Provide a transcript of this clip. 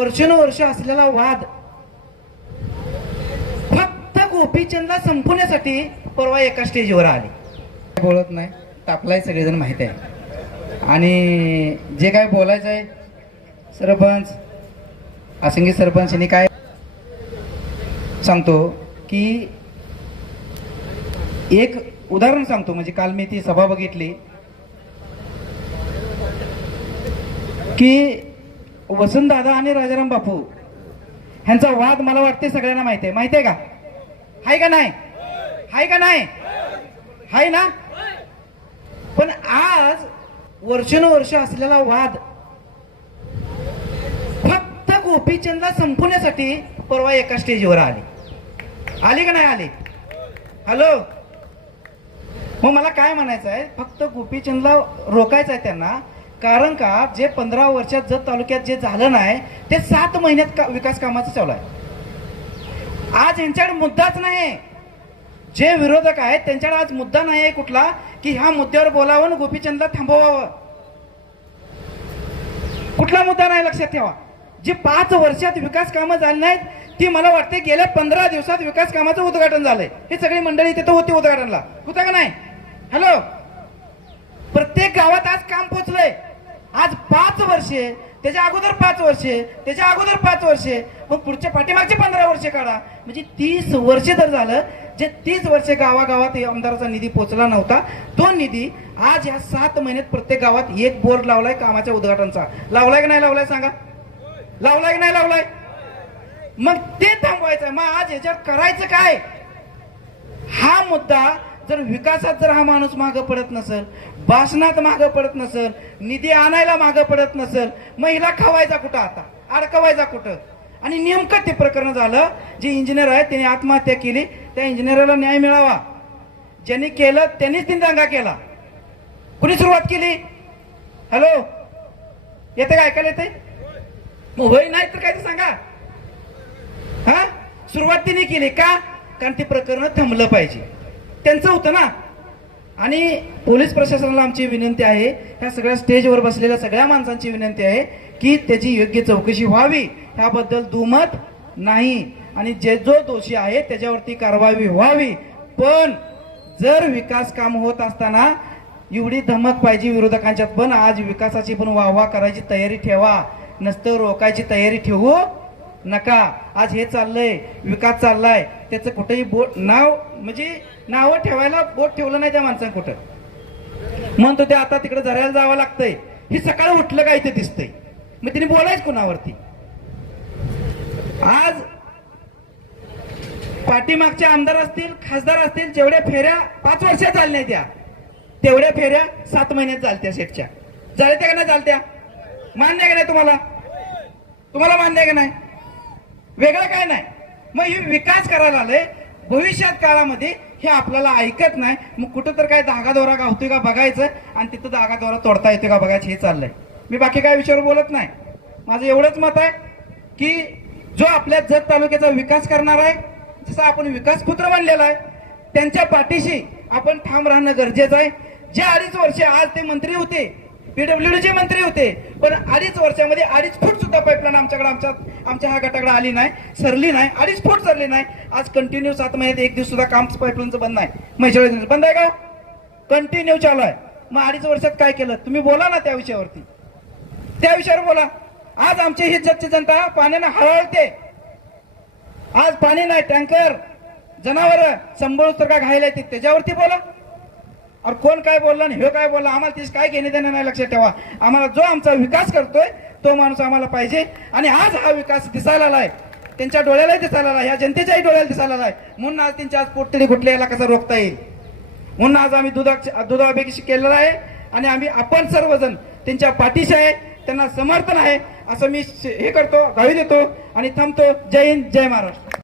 वर्षानुवर्ष असलेला वाद फक्त गोपीचंदला संपवण्यासाठी परवा एका स्टेजवर आली. बोलत नाही तापलाय सगळेजण माहीत आहे. आणि जे काय बोलायचं आहे सरपंच आसंगी सरपंच यांनी काय सांगतो की एक उदाहरण सांगतो म्हणजे काल मी ती सभा बघितली की वसंतदादा आणि राजाराम बापू ह्यांचा वाद मला वाटते सगळ्यांना माहिती आहे. माहिती आहे का? हाय का नाही? हाय का नाही? हाय ना? पण आज वर्षानुवर्ष असलेला वाद फक्त गोपीचंदला संपवण्यासाठी परवा एका स्टेजवर आली. आली का नाही आली? हॅलो? मग मला काय म्हणायचं आहे? फक्त गोपीचंदला रोकायचं आहे त्यांना कारण का जे पंधरा वर्षात जत तालुक्यात जे झालं नाही ते सात महिन्यात का विकास कामाचं चालू आहे. आज यांच्याकडे मुद्दाच नाही जे विरोधक आहेत त्यांच्याकडे आज मुद्दा नाही आहे कुठला की ह्या मुद्द्यावर बोलावं आणि गोपीचंदला थांबवावं. कुठला मुद्दा नाही लक्षात ठेवा. जी पाच वर्षात विकास कामं झाली नाहीत ती मला वाटते गेल्या पंधरा दिवसात विकास कामाचं उद्घाटन झालंय. हे सगळी मंडळी तिथं होती उद्घाटनला. होता का नाही? हॅलो प्रत्येक गावात आज काम पोचलंय. पाच वर्षे त्याच्या अगोदर पाच वर्षे त्याच्या अगोदर पाच वर्षे. मग पुढच्या पाठीमागचे पंधरा वर्षे काढा. म्हणजे तीस वर्षे जर झालं जे तीस वर्षे गावागावात आमदाराचा निधी पोचला नव्हता. तो निधी आज ह्या सात महिन्यात प्रत्येक गावात एक बोर्ड लावलाय कामाच्या उद्घाटनचा. लावलाय की नाही लावलाय सांगा? लावलाय की नाही लावलाय? मग ते थांबवायचं मग आज ह्याच्यात करायचं काय? हा मुद्दा जर विकासात जर हा माणूस मागं पडत नसेल भाषणात मागं पडत नसेल निधी आणायला मागं पडत नसल महिला खावायचा खवायचा कुठं आता? अडकवायचा कुठं? आणि नेमकं ते प्रकरण झालं जे इंजिनियर आहे त्याने आत्महत्या केली त्या इंजिनियरला न्याय मिळावा. ज्यांनी केलं त्यांनीच तिने दंगा केला. कुणी सुरुवात केली? हॅलो येते का? ऐकायला येते मग होय नाही तर काय ते सांगा. हा? सुरुवात तिने केली का? कारण ते प्रकरण थांबलं पाहिजे. त्यांचं होतं ना. आणि पोलीस प्रशासनाला आमची विनंती आहे ह्या सगळ्या स्टेजवर बसलेल्या सगळ्या माणसांची विनंती आहे की त्याची योग्य चौकशी व्हावी ह्याबद्दल दुमत नाही. आणि जे जो दोषी आहे त्याच्यावरती कारवाई व्हावी. पण जर विकास काम होत असताना एवढी धमक पाहिजे विरोधकांच्यात पण आज विकासाची पण वाहवा करायची तयारी ठेवा. नसतं रोकायची तयारी ठेवू नका. आज हे चाललंय विकास चाललाय. त्याचं कुठेही बोट नाव म्हणजे नावं ठेवायला बोट ठेवलं नाही त्या माणसानं कुठं. म्हणतो ते आता तिकडे झरायला जावं लागतंय. हे सकाळी उठलं काय ते दिसतंय? मग तिने बोलायच कोणावरती? आज पाठीमागचे आमदार असतील खासदार असतील जेवढ्या फेऱ्या पाच वर्षात चालल्या नाही त्या तेवढ्या फेऱ्या सात महिन्यात चालत्या शेटच्या चालत्या का नाही चालत्या मान्य आहे का नाही तुम्हाला? तुम्हाला मान्य आहे का नाही? वेगळं काय नाही. मग हे विकास करायला आले भविष्यात काळामध्ये हे आपल्याला ऐकत नाही. मग कुठं तर काय धागा दोरा गावतोय का बघायचं? आणि तिथं धागा दोरा तोडता येतोय का बघायचं? हे चाललंय. मी बाकी काय विषयावर बोलत नाही. माझं एवढंच मत आहे की जो आपल्या जत तालुक्याचा विकास करणार आहे जसा आपण विकास पुत्र बनलेला आहे त्यांच्या पाठीशी आपण ठाम राहणं गरजेचं आहे. जे अडीच वर्षे आज ते मंत्री होते पीडब्ल्यूडीचे मंत्री होते. पण अडीच वर्षामध्ये अडीच फूट सुद्धा पाईपलाईन आमच्याकडे आमच्या आमच्या ह्या गटाकडे आली नाही सरली नाही अडीच फूट सरली नाही. आज कंटिन्यू सात महिन्यात एक दिवस सुद्धा काम पाईपलाईनचं बंद नाही. म्हैसाळ बंद आहे का हो? कंटिन्यू चालू आहे. मग अडीच वर्षात काय केलं? तुम्ही बोला ना त्या विषयावरती. त्या विषयावर बोला. आज आमची ही जगची जनता पाण्यानं हळहळते. आज पाणी नाही टँकर जनावर संभळ तर काय घायला येते त्याच्यावरती बोला. अरे कोण काय बोलला आणि हे काय बोलला? आम्हाला तिस काय घेणे देणं नाही लक्षात ठेवा. आम्हाला जो आमचा विकास करतोय तो माणूस आम्हाला पाहिजे. आणि आज हा विकास दिसायला आहे. त्यांच्या डोळ्यालाही दिसायला आहे. ह्या जनतेच्याही डोळ्याला दिसायला आहे. म्हणून आज त्यांच्या आज पोटतडी कुठल्या याला कसा रोखता येईल? म्हणून आज आम्ही दुधा दुधापेक्षी केलेला आहे. आणि आम्ही आपण सर्वजण त्यांच्या पाठीशी आहे. त्यांना समर्थन आहे. असं मी हे करतो गावी देतो आणि थांबतो. जय हिंद जय महाराष्ट्र.